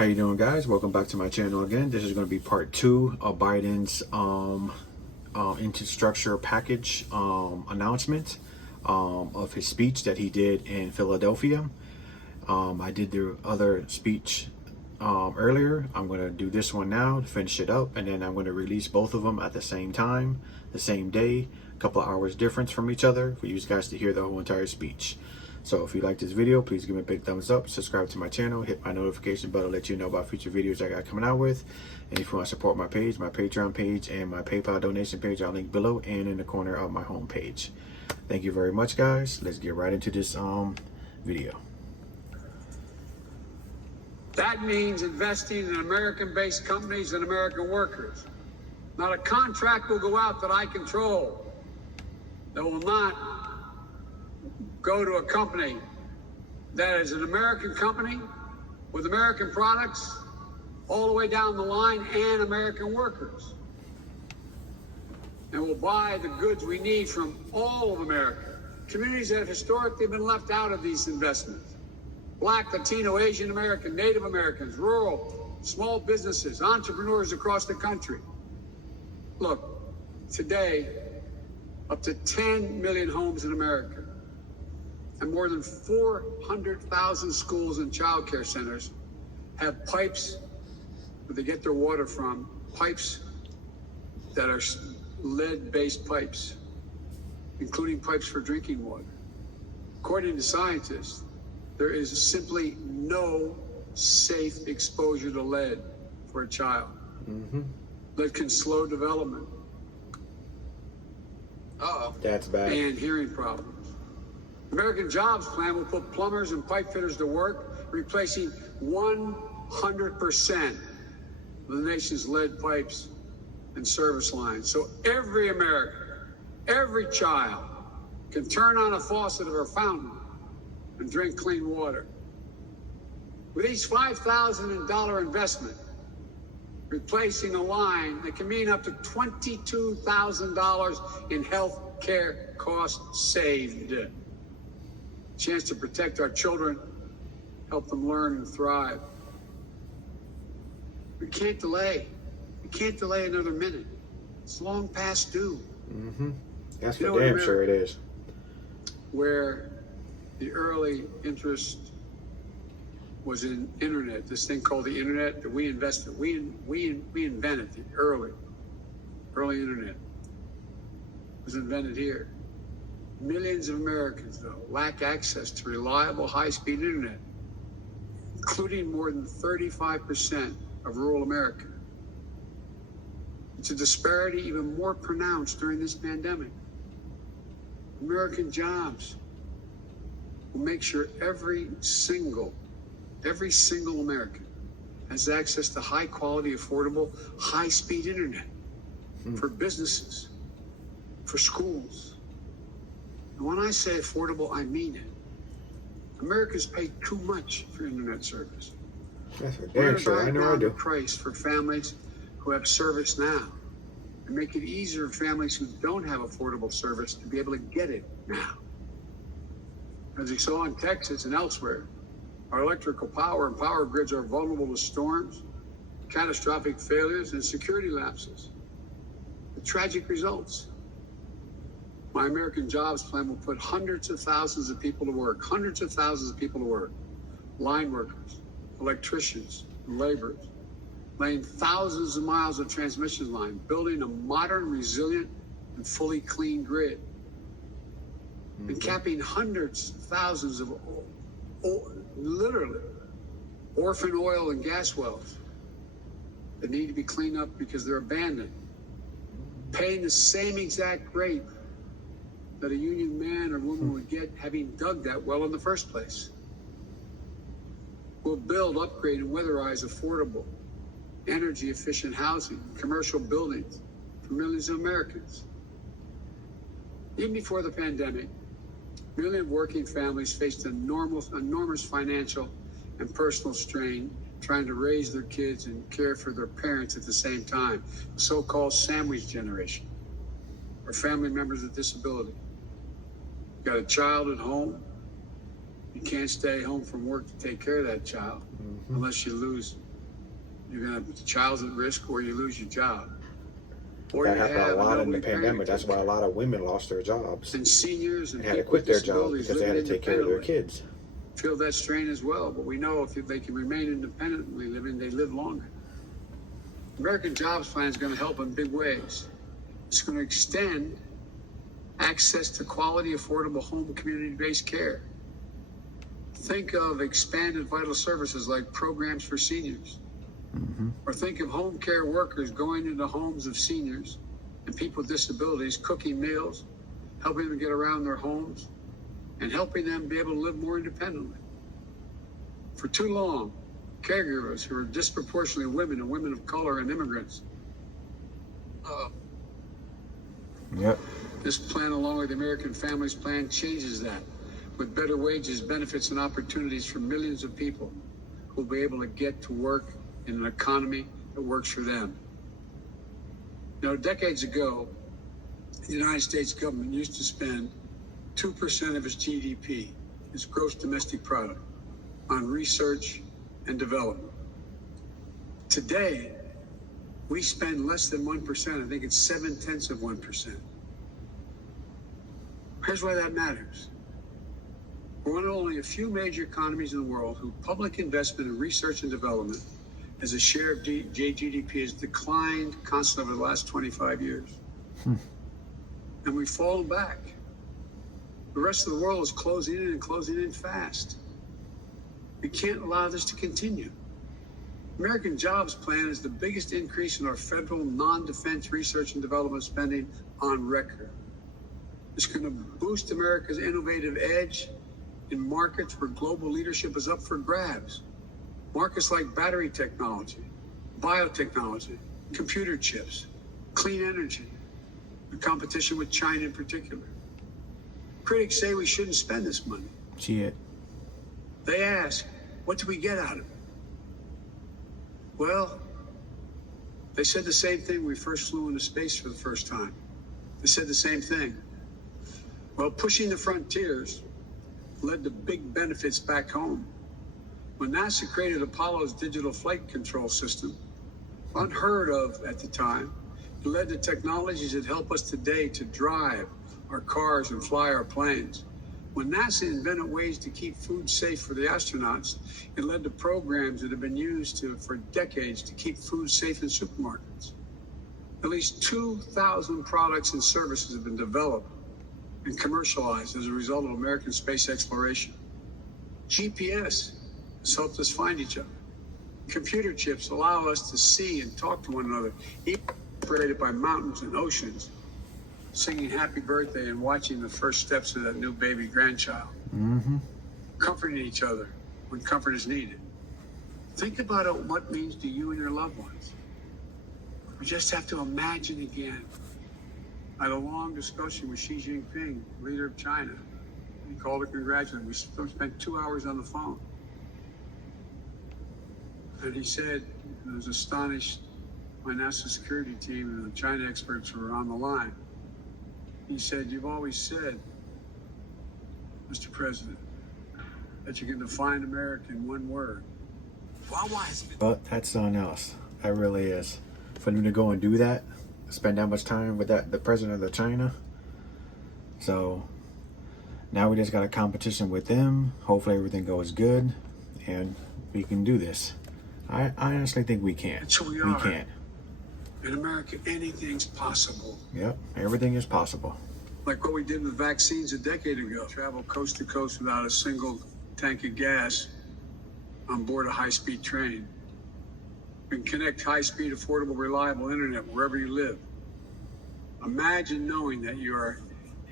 How you doing, guys? Welcome back to my channel again. This is going to be part 2 of Biden's infrastructure package announcement of his speech that he did in Philadelphia. I did the other speech earlier. I'm going to do this one now to finish it up, and then I'm going to release both of them at the same time, the same day, a couple of hours difference from each other for you guys to hear the whole entire speech. So if you like this video, please give me a big thumbs up, subscribe to my channel, hit my notification bell to let you know about future videos I got coming out with. And if you want to support my page, my Patreon page and my PayPal donation page, I'll link below and in the corner of my home page. Thank you very much, guys. Let's get right into this video. That means investing in American-based companies and American workers. Not a contract will go out that I control that will not go to a company that is an American company with American products all the way down the line and American workers. And we'll buy the goods we need from all of America. Communities that have historically been left out of these investments. Black, Latino, Asian American, Native Americans, rural, small businesses, entrepreneurs across the country. Look, today, up to 10 million homes in America and more than 400,000 schools and child care centers have pipes where they get their water from, pipes that are lead-based pipes, including pipes for drinking water. According to scientists, there is simply no safe exposure to lead for a child. Lead can slow development. That's bad. And hearing problems. American Jobs Plan will put plumbers and pipe fitters to work, replacing 100% of the nation's lead pipes and service lines. So every American, every child can turn on a faucet of a fountain and drink clean water. With each $5,000 investment, replacing a line that can mean up to $22,000 in health care costs saved. Chance to protect our children, help them learn and thrive. We can't delay. We can't delay another minute. It's long past due. That's for damn sure it is. Where the early interest was in internet, this thing called the internet that we invested, we invented the early internet. It was invented here. Millions of Americans, though, lack access to reliable high-speed internet, including more than 35% of rural America. It's a disparity even more pronounced during this pandemic. American Jobs will make sure every single American has access to high-quality, affordable, high-speed internet for businesses, for schools. And when I say affordable, I mean it. Americans pay too much for internet service. That's for We're damn sure. I know I down the do. price for families who have service now and make it easier for families who don't have affordable service to be able to get it now. As we saw in Texas and elsewhere, our electrical power and power grids are vulnerable to storms, catastrophic failures, and security lapses. The tragic results. My American Jobs Plan will put hundreds of thousands of people to work, line workers, electricians, and laborers, laying thousands of miles of transmission line, building a modern, resilient, and fully clean grid, and capping hundreds of thousands of literally orphan oil and gas wells that need to be cleaned up because they're abandoned, paying the same exact rate that a union man or woman would get having dug that well in the first place. We'll build, upgrade, and weatherize affordable, energy-efficient housing, commercial buildings for millions of Americans. Even before the pandemic, millions of working families faced enormous financial and personal strain trying to raise their kids and care for their parents at the same time, the so-called sandwich generation, or family members with disability. Got a child at home, you can't stay home from work to take care of that child unless you lose You're going to have the child's at risk, or you lose your job. Or That you happened have a lot in the elderly pandemic. That's parent why a lot of women lost their jobs and seniors and and had to people quit with their jobs disabilities because they had to living take care of their independently kids. feel that strain as well. But we know if they can remain independently living, they live longer. American Jobs Plan is going to help in big ways. It's going to extend access to quality, affordable home community-based care. Think of expanded vital services like programs for seniors. Or think of home care workers going into homes of seniors and people with disabilities, cooking meals, helping them get around their homes, and helping them be able to live more independently. For too long, caregivers who are disproportionately women and women of color and immigrants. Yep. This plan, along with the American Families Plan, changes that with better wages, benefits, and opportunities for millions of people who will be able to get to work in an economy that works for them. Now, decades ago, the United States government used to spend 2% of its GDP, its gross domestic product, on research and development. Today, we spend less than 1%. I think it's 0.7%. Here's why that matters. We're one of only a few major economies in the world whose public investment in research and development as a share of GDP has declined constantly over the last 25 years. And we've fallen back. The rest of the world is closing in and closing in fast. We can't allow this to continue. American Jobs Plan is the biggest increase in our federal non-defense research and development spending on record. It's going to boost America's innovative edge in markets where global leadership is up for grabs. Markets like battery technology, biotechnology, computer chips, clean energy, and competition with China in particular. Critics say we shouldn't spend this money. Shit. They ask, what do we get out of it? Well, they said the same thing when we first flew into space for the first time. They said the same thing. Well, pushing the frontiers led to big benefits back home. When NASA created Apollo's digital flight control system, unheard of at the time, it led to technologies that help us today to drive our cars and fly our planes. When NASA invented ways to keep food safe for the astronauts, it led to programs that have been used for decades to keep food safe in supermarkets. At least 2,000 products and services have been developed and commercialized as a result of American space exploration. GPS has helped us find each other. Computer chips allow us to see and talk to one another, even separated by mountains and oceans, singing happy birthday and watching the first steps of that new baby grandchild. Comforting each other when comfort is needed. Think about what it means to you and your loved ones. We just have to imagine again. I had a long discussion with Xi Jinping, leader of China. He called to congratulate me. We spent 2 hours on the phone. And he said, I was astonished, my national security team and the China experts were on the line. He said, you've always said, Mr. President, that you can define America in one word. But that's something else. That really is. For them to go and do that, spend that much time with the president of China. So now we just got a competition with them. Hopefully everything goes good and we can do this. I honestly think we can. That's who we We are. can. In America, anything's possible. Yep. Everything is possible. Like what we did with vaccines a decade ago. Travel coast to coast without a single tank of gas on board a high-speed train. We can connect high-speed, affordable, reliable internet wherever you live. Imagine knowing that you are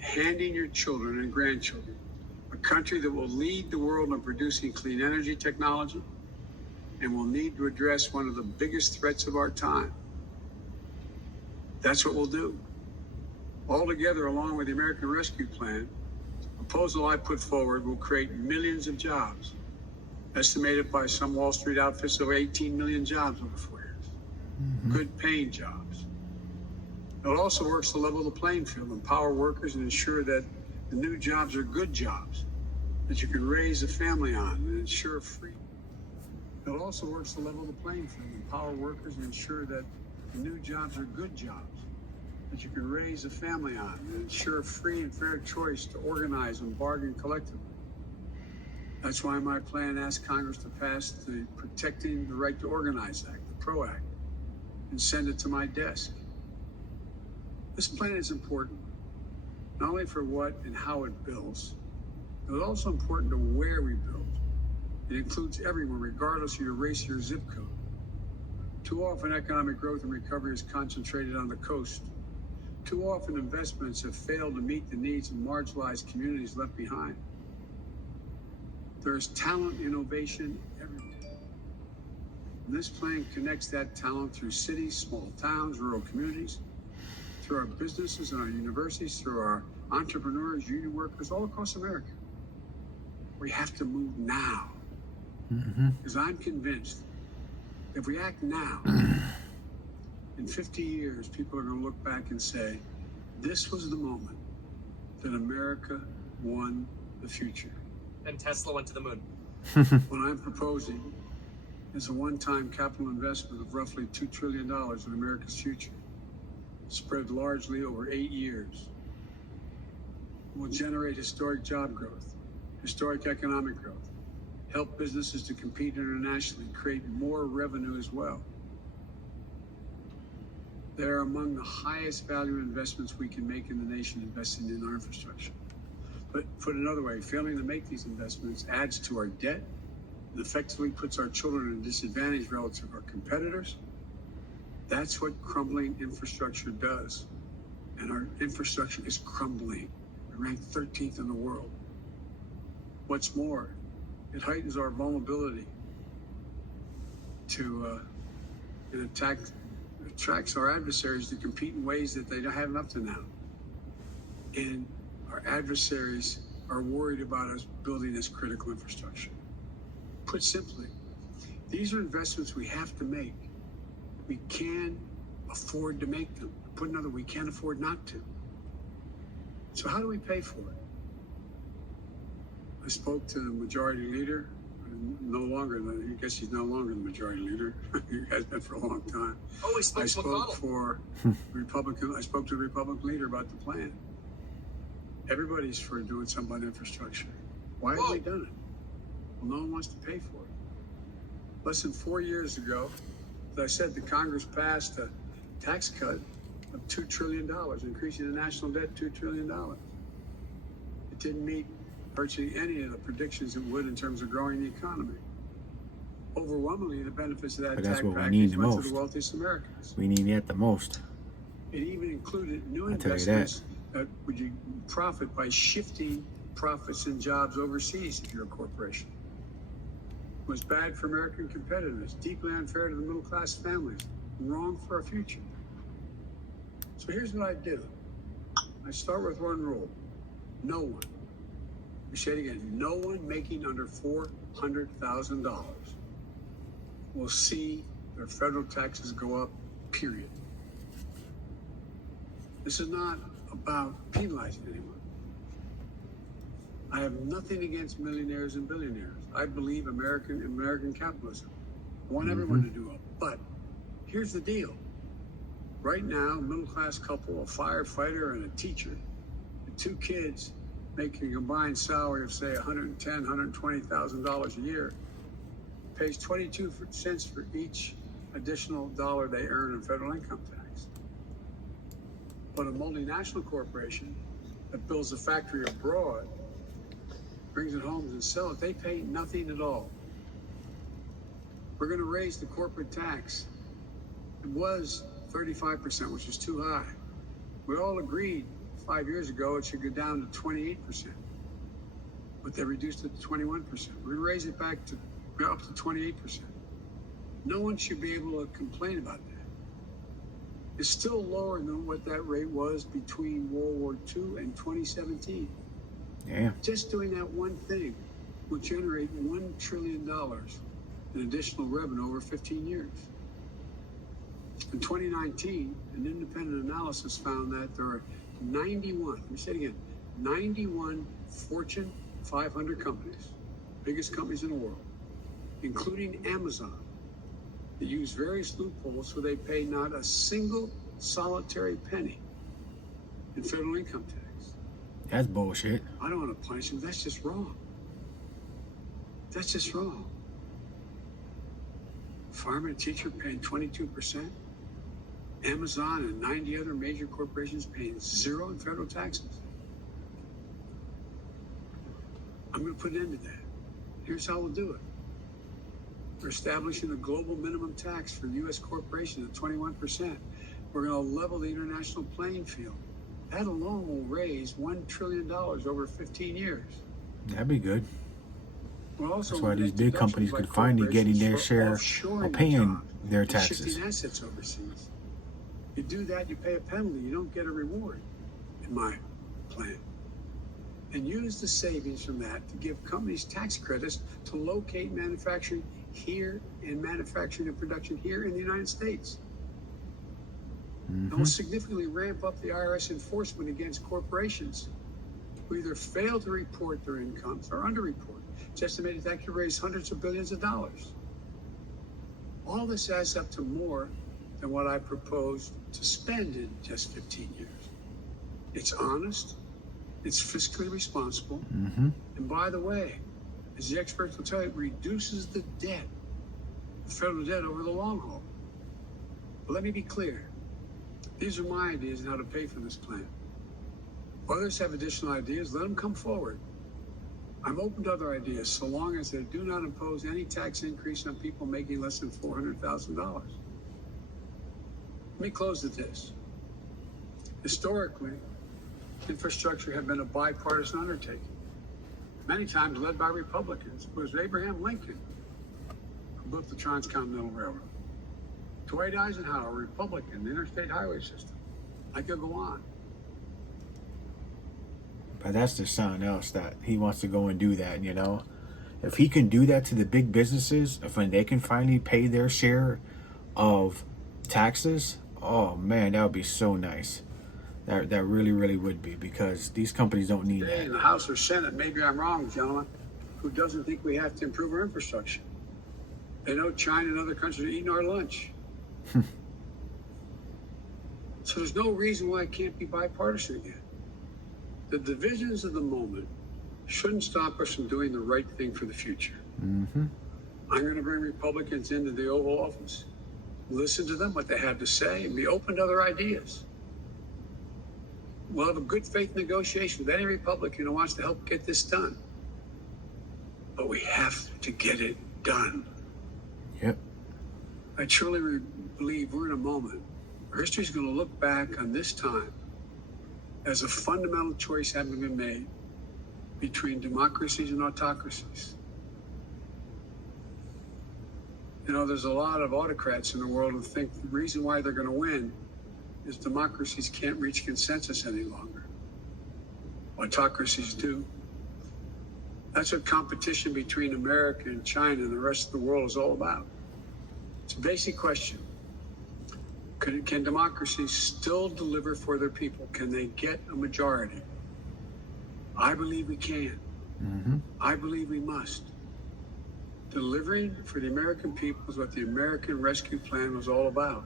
handing your children and grandchildren a country that will lead the world in producing clean energy technology and will need to address one of the biggest threats of our time. That's what we'll do. All together, along with the American Rescue Plan, the proposal I put forward will create millions of jobs, estimated by some Wall Street outfits over 18 million jobs over 4 years. Good paying jobs. It also works to level the playing field, empower workers, and ensure that the new jobs are good jobs that you can raise a family on and ensure free. It also works to level the playing field, empower workers, and ensure that the new jobs are good jobs that you can raise a family on, and ensure free and fair choice to organize and bargain collectively. That's why my plan asked Congress to pass the Protecting the Right to Organize Act, the PRO Act, and send it to my desk. This plan is important, not only for what and how it builds, but it's also important to where we build. It includes everyone, regardless of your race or your zip code. Too often, economic growth and recovery is concentrated on the coast. Too often, investments have failed to meet the needs of marginalized communities left behind. There's talent, innovation everywhere. And this plan connects that talent through cities, small towns, rural communities, through our businesses and our universities, through our entrepreneurs, union workers, all across America. We have to move now. Because I'm convinced if we act now, in 50 years, people are going to look back and say, this was the moment that America won the future. And Tesla went to the moon. What I'm proposing is a one-time capital investment of roughly $2 trillion in America's future, spread largely over 8 years. It will generate historic job growth, historic economic growth, help businesses to compete internationally, create more revenue as well. They're among the highest value investments we can make in the nation, investing in our infrastructure. But put another way, failing to make these investments adds to our debt and effectively puts our children at a disadvantage relative to our competitors. That's what crumbling infrastructure does. And our infrastructure is crumbling. We rank 13th in the world. What's more, it heightens our vulnerability to attracts our adversaries to compete in ways that they haven't up to now. And our adversaries are worried about us building this critical infrastructure. Put simply, these are investments we have to make. We can afford to make them. Put another, we can't afford not to. So how do we pay for it? I spoke to the majority leader. I guess he's no longer the majority leader. He has been for a long time. Oh, he spoke I to spoke McConnell. I spoke to the Republican leader about the plan. Everybody's for doing something about infrastructure. Why have we done it? Well, no one wants to pay for it. Less than 4 years ago, as I said, the Congress passed a tax cut of $2 trillion, increasing the national debt $2 trillion. It didn't meet virtually any of the predictions it would in terms of growing the economy. Overwhelmingly, the benefits of that But that's tax what we package need the went to most. the wealthiest Americans. We need that the most. It even included new I tell you investments that would profit by shifting profits and jobs overseas if you're a corporation. It was bad for American competitiveness, deeply unfair to the middle class families, and wrong for our future. So here's what I do. I start with one rule. No one, I say it again, no one making under $400,000 will see their federal taxes go up, period. This is not about penalizing anyone. I have nothing against millionaires and billionaires. I believe American capitalism. I want everyone to do it. But here's the deal. Right now, a middle-class couple, a firefighter and a teacher, and 2 kids making a combined salary of, say, $110,000, $120,000 a year, pays 22 cents for each additional dollar they earn in federal income tax. But a multinational corporation that builds a factory abroad, brings it home and sells it, they pay nothing at all. We're going to raise the corporate tax. It was 35%, which is too high. We all agreed 5 years ago it should go down to 28%, but they reduced it to 21%. We're going to raise it back to up to 28%. No one should be able to complain about that. It's still lower than what that rate was between World War II and 2017. Yeah. Just doing that one thing will generate $1 trillion in additional revenue over 15 years. In 2019, an independent analysis found that there are 91, let me say it again, 91 Fortune 500 companies, biggest companies in the world, including Amazon, that use various loopholes so they pay not a single solitary penny in federal income tax. That's bullshit. I don't want to punish them. That's just wrong. That's just wrong. Farmer and teacher paying 22%. Amazon and 90 other major corporations paying 0 in federal taxes. I'm going to put an end to that. Here's how we'll do it. We're establishing a global minimum tax for U.S. corporations at 21%. We're going to level the international playing field. That alone will raise $1 trillion over 15 years. That'd be good. We'll also That's why these make big companies deductions could by finally getting their corporations share for offshoring of paying jobs their and taxes. shifting assets overseas. You do that, you pay a penalty. You don't get a reward, in my plan. And use the savings from that to give companies tax credits to locate manufacturing here and manufacturing and production here in the United States. And we'll significantly ramp up the IRS enforcement against corporations who either fail to report their incomes or underreport. It's estimated that could raise hundreds of billions of dollars. All this adds up to more than what I proposed to spend in just 15 years. It's honest, it's fiscally responsible, and by the way, as the experts will tell you, it reduces the debt, the federal debt over the long haul. But let me be clear. These are my ideas on how to pay for this plan. Others have additional ideas, let them come forward. I'm open to other ideas so long as they do not impose any tax increase on people making less than $400,000. Let me close with this. Historically, infrastructure had been a bipartisan undertaking, many times led by Republicans. It was Abraham Lincoln who built the Transcontinental Railroad. Dwight Eisenhower, Republican, the interstate highway system. I could go on. But that's just something else that he wants to go and do that, you know. If he can do that to the big businesses, if when they can finally pay their share of taxes, oh man, that would be so nice. That really, really would be, because these companies don't need Today that. in the House or Senate, maybe I'm wrong, gentlemen, who doesn't think we have to improve our infrastructure? They know China and other countries are eating our lunch. So there's no reason why it can't be bipartisan again. The divisions of the moment shouldn't stop us from doing the right thing for the future. I'm going to bring Republicans into the Oval Office, listen to them, what they have to say, and be open to other ideas. We'll have a good faith negotiation with any Republican who wants to help get this done. But we have to get it done. Yep. I truly believe we're in a moment where history is going to look back on this time as a fundamental choice having been made between democracies and autocracies. You know, there's a lot of autocrats in the world who think the reason why they're going to win is democracies can't reach consensus any longer. Autocracies do. That's what competition between America and China and the rest of the world is all about. It's a basic question. Can democracies still deliver for their people? Can they get a majority? I believe we can. I believe we must. Delivering for the American people is what the American Rescue Plan was all about.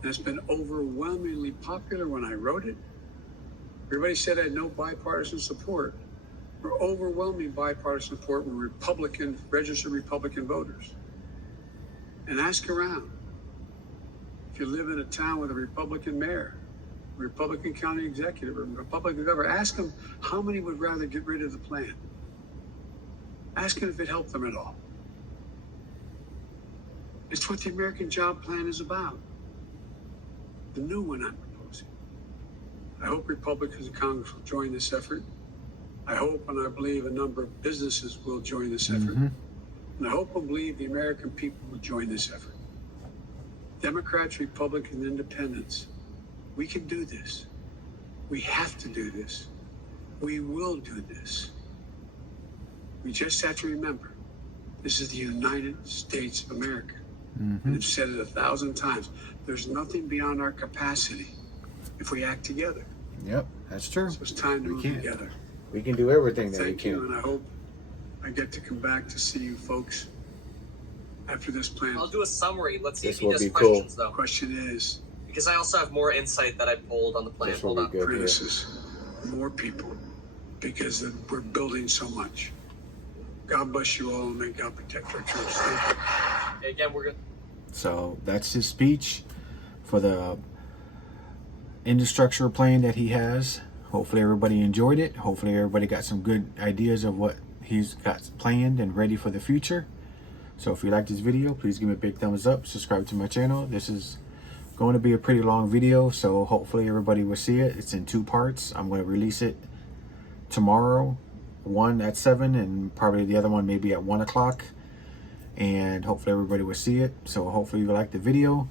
And it's been overwhelmingly popular when I wrote it. Everybody said I had no bipartisan support. We're overwhelming bipartisan support with registered Republican voters. And ask around. If you live in a town with a Republican mayor, a Republican county executive, or a Republican governor, ask them how many would rather get rid of the plan. Ask them if it helped them at all. It's what the American Job Plan is about. The new one I'm proposing. I hope Republicans in Congress will join this effort. I hope and I believe a number of businesses will join this effort. And I hope and believe the American people will join this effort. Democrats, Republicans, Independents, we can do this. We have to do this. We will do this. We just have to remember, this is the United States of America. And I've said it 1,000 times. There's nothing beyond our capacity if we act together. Yep, that's true. So it's time to move together. We can do everything that we Thank can. you, and I hope I get to come back to see you folks after this plan? I'll do a summary. Let's see This if he will does be cool. questions, The though. question is, Because I also have more insight that I pulled on the plan. This will Hold be on. good. Yeah. apprentices, more people, because we're building so much. God bless you all, and may God protect our troops. Thank you. Again, we're going to. So that's his speech for the infrastructure plan that he has. Hopefully everybody enjoyed it. Hopefully everybody got some good ideas of what he's got planned and ready for the future. So if you like this video, please give me a big thumbs up. Subscribe to my channel. This is going to be a pretty long video, so hopefully everybody will see it. It's in 2 parts. I'm going to release it tomorrow, one at 7 and probably the other one maybe at 1 o'clock, and hopefully everybody will see it. So hopefully you like the video.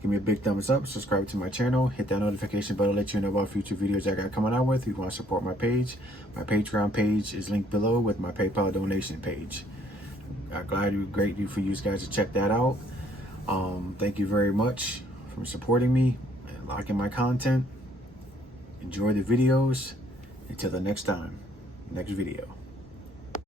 Give me a big thumbs up, subscribe to my channel, hit that notification bell to let you know about future videos I got coming out with. If you want to support my page, my Patreon page is linked below with my PayPal donation page. I'm great for you guys to check that out. Thank you very much for supporting me and liking my content. Enjoy the videos. Until the next time, next video.